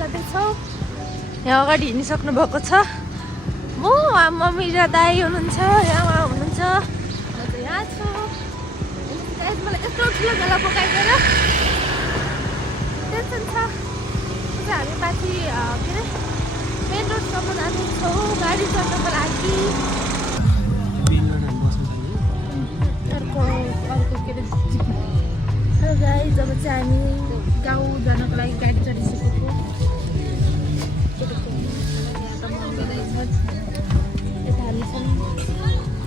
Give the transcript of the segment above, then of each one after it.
जाँदैछौँ। यहाँ अगाडि हिँडिसक्नु भएको छ। म मम्मी र दाई हुनुहुन्छ, यहाँ हुनुहुन्छ, म त यहाँ छु। मलाई यत्रो ठुलो झोला बोकाइदिएर टेन्सन छ। हामी माथि के अरे मेन रोडसम्म जाँदैछौँ गाडी चढ्नको लागि। अर्को के अरे हेलो गाइस, जब चाहिँ हामी गाउँ जानको लागि गाडी चढिसकेको। यता हामी छौँ,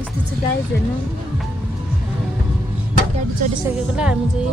यस्तो छ गाइस हेर्नु। गाडी चढिसकेकोलाई हामी चाहिँ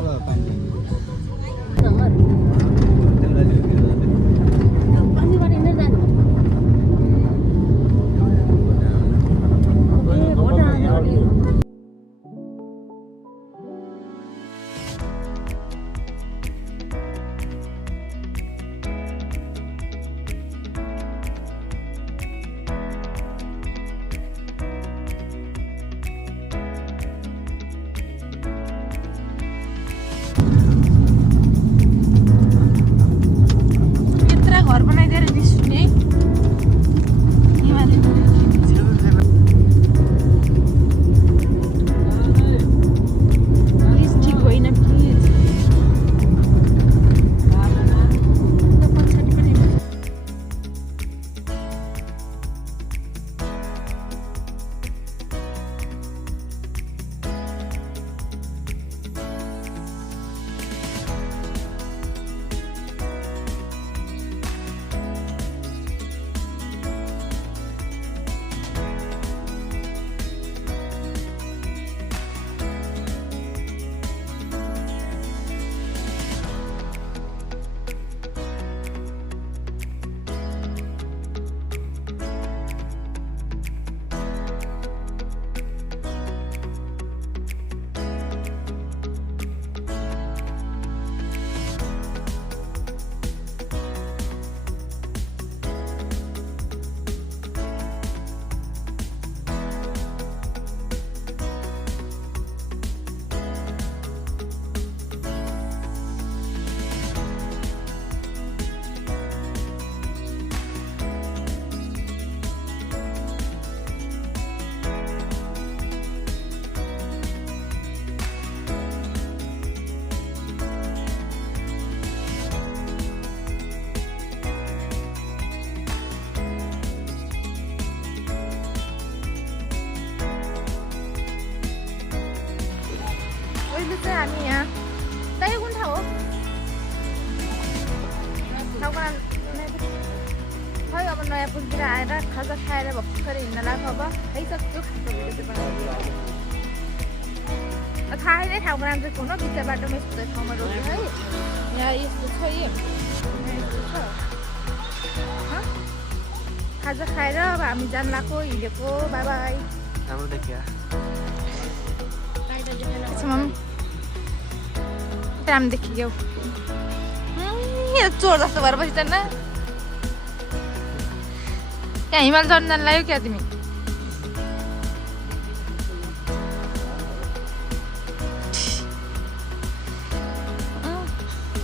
हामी यहाँ दाइ कुन ठाउँ हो? खै अब नयाँ पुलतिर आएर खाजा खाएर भर्खरै हिँड्न लाग्यो। अब खाइसक्छु। थाहै नै ठाउँको नाम चाहिँ कुन हो? बिच बाटोमा यस्तो ठाउँमा रोक्यो है। यहाँ यस्तो छ, यस्तो छ। खाजा खाएर अब हामी जान लाग्यो, हिँडेको। By by. राम्रो देखियो। राम देखियो। चोर जस्तो भएर बसी जान्न। त्यहाँ हिमाल चढ्न जान लाग्यो क्या तिमी?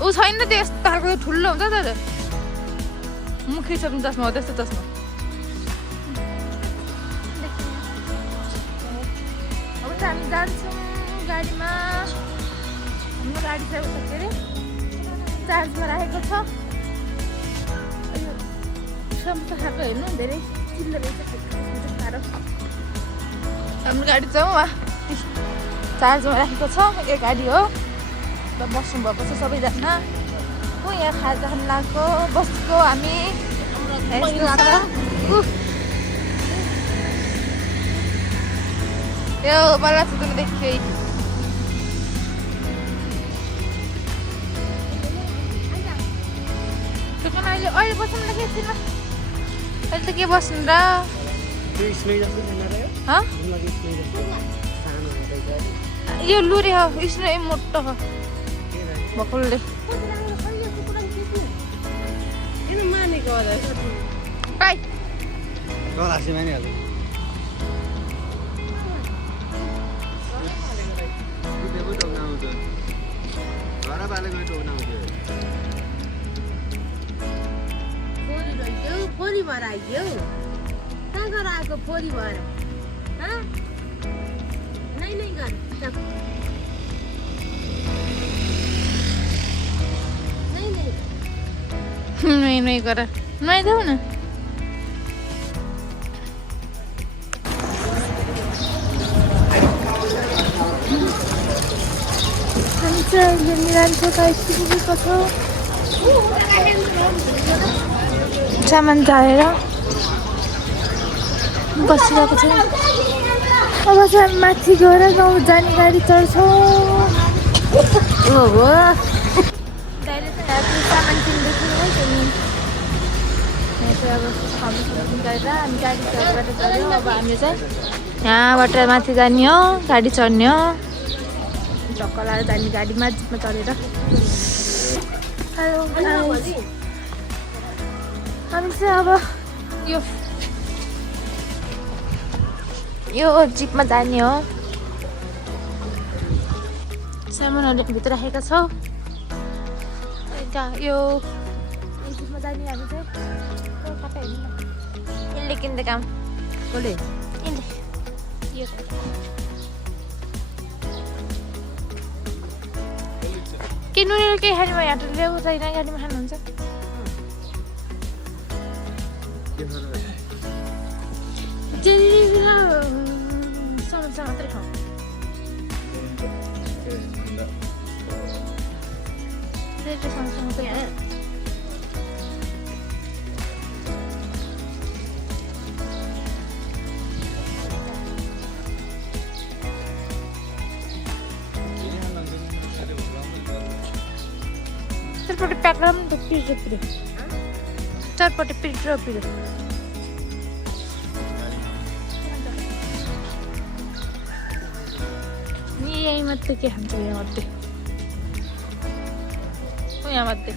ऊ छैन त्यो यस्तो खालको ठुलो हुन्छ त मुखी सक्ने चस्मा हो, त्यस्तो चस्मा। अब त हामी जान्छौँ गाडीमा। हाम्रो गाडी चाहिँ के अरे चार्जमा राखेको छ। समस्या खाएको हेर्नु, धेरै चिल्लो रहेछ। साह्रो हाम्रो गाडी चाहिँ वहाँ चार्जमा राखेको छ। यो गाडी हो। र बस्नु भएको छ सबैजना। हो यहाँ खाजा खान लाग्यो, बसेको हामी। यो बल्ल सुत्नु देखियो। अहिले बस्नु न एकछिनमा। अहिले त के बस्नु र? यो लुरे हो, स्नो मोटो हो भकुलले। फोली भएर आइदियो कहाँ गएर आएको फोली भएर नै गर नै गर नुहाइदेऊ न हामी चाहिँ अहिले निरञ्जनका आइपुगेको छौँ सामान झारेर बसिरहेको छौँ अब चाहिँ माथि गएर गाउँ जाने गाडी चढ्छौँ ओहो दाइले चाहिँ यहाँ सामान किन्दैछु है यहाँ चाहिँ अब खानु गरेर हामी गाडी चढेर चढ्यौँ अब हामी चाहिँ यहाँबाट माथि जाने हो गाडी चढ्ने हो झक्क लाएर जाने गाडीमा जिपमा चढेर हामी चाहिँ अब यो जिपमा जाने हो सामानहरू भित्र राखेका छौँ यो जिपमा जाने हामी चाहिँ यसले किन्दै काम कसले यो के नुनेर केही खाने यहाँ ल्याएको छैन गाडीमा खानुहुन्छ समोसा मात्रै खाउँ समोसा मात्रै चटपटे प्याक गरौँ नि त पिरो चटपटे पिरो यही मात्रै के खान्छ यहाँ मात्रै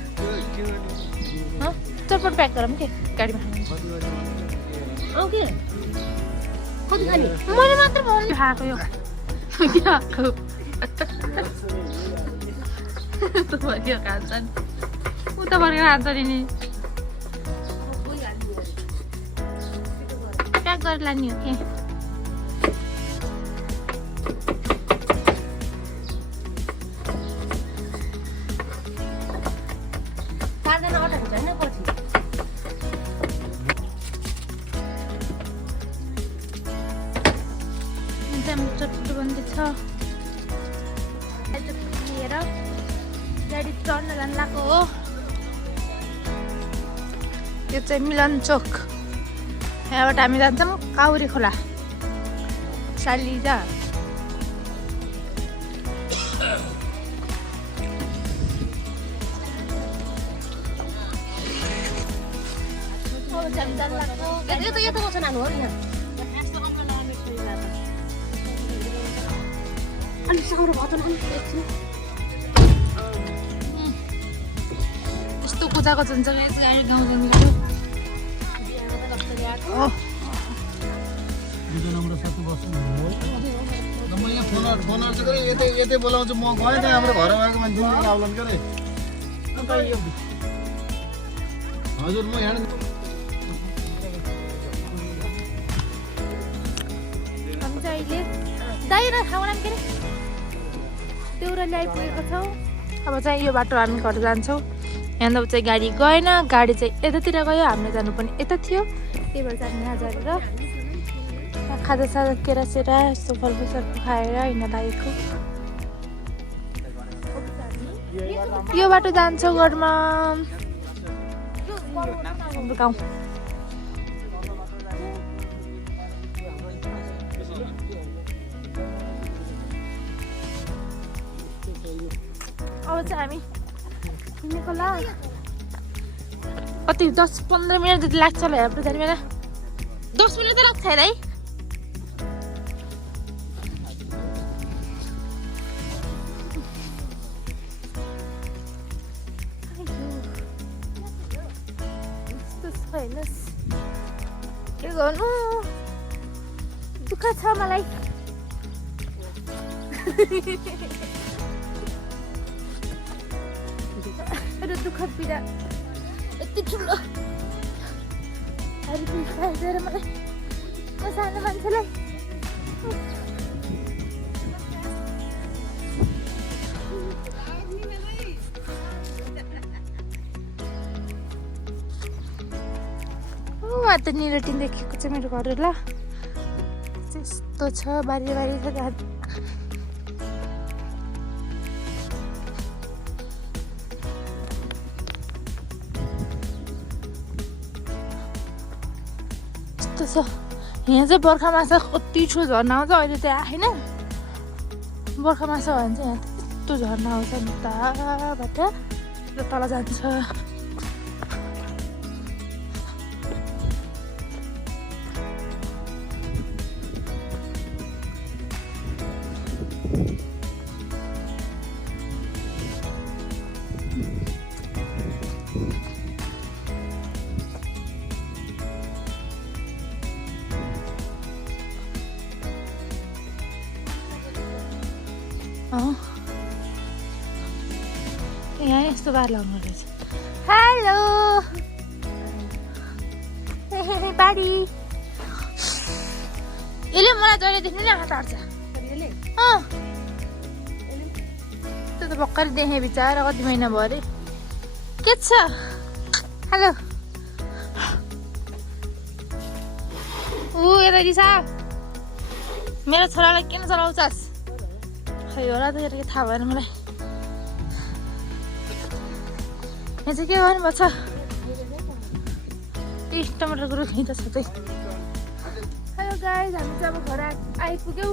चटपट प्याक गरौँ के गाडीमा मैले मात्र भन्नु खाएको यो खान्छ नि उता फर्केर खान्छ नि प्याक गरेर लाने हो के चटपट बन्दैछ लिएर गाडी चढ्न जानु लाग्यो हो यो चाहिँ मिलन चोक यहाँबाट हामी जान्छौँ काउरी खोला सालिजा यस्तो कुदाको हुन्छ गाडी गाउँ जानु यतै बोलाउँछु म गएँ त हाम्रो घर आएको मान्छे आउलान् के अरे हजुर म यहाँ हामी चाहिँ अहिले दाइर खाउला के अरे देउराली आइपुगेको छौँ अब चाहिँ यो बाटो हामी घर जान्छौँ यहाँ चाहिँ गाडी गएन गाडी चाहिँ यतातिर गयो हामीले जानुपर्ने यता थियो त्यही भएर चाहिँ हामी यहाँ झरेर खाजासाजा केरासेरा यस्तो फलफुलसलफुल खाएर हिँड्न लागेको यो बाटो जान्छौँ घरमा हाम्रो गाउँ अब चाहिँ हामी हिँडेको ला कति 10-15 मिनट जति लाग्छ होला हाम्रो जाने बेला 10 मिनट त लाग्छ है के गर्नु दुःख छ मलाई दुःख पीडा यति ठुलो अरे दिएर मलाई म सानो मान्छेलाई त निरटिन देखेको छ मेरो घर ल त्यस्तो छ बारी बारी छ घर यस्तो छ यहाँ चाहिँ बर्खा मास कति ठुलो झर्ना आउँछ अहिले चाहिँ आएन बर्खा मास हो भने चाहिँ यहाँ यस्तो झर्ना आउँछ नि तबाट तल जान्छ यहाँ यस्तो बार लाउनु रहेछ हेलो बारी यसले मलाई जहिले देख्नु नि आँखा टार्छ त्यो त भर्खरै देखेँ बिचरा कति महिना भयो अरे के छ हेलो ऊ यता दिशा मेरो छोरालाई किन चलाउँछस् खै होला त के थाहा भएन मलाई यहाँ चाहिँ के गर्नुभएको छ ए टमाटरको रुख यहीँ त छ चाहिँ हेलो गाइज हामी चाहिँ अब घर आइपुग्यौँ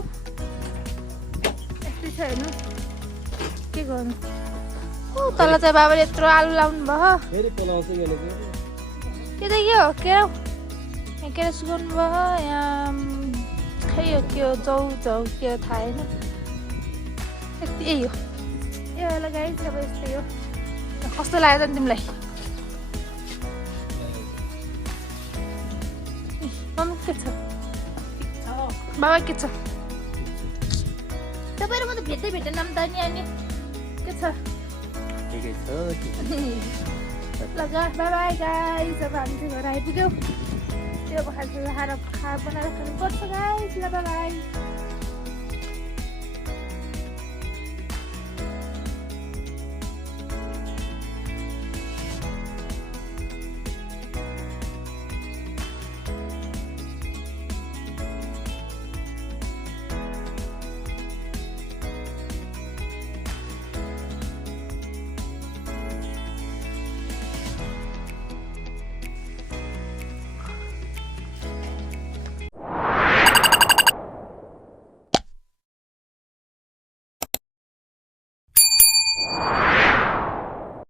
यस्तै छ हेर्नु के गर्नु ऊ तल चाहिँ बाबाले यत्रो आलु लाउनु भयो के चाहिँ के हो के हो यहाँ के सुकाउनु भयो यहाँ खै हो के हो जाउ के हो थाहा होइन यति यही हो ए होला गाइज अब यस्तै हो कस्तो लाग्यो त तिमीलाई मम्मी के छ बाबा के छ तपाईँहरू म त भेटेन त नि अनि के छ ल बाई गाइस अब हामी चाहिँ घर आइपुग्यौँ त्यो खाएर बनाएर खानुपर्छ गाइस ल बाई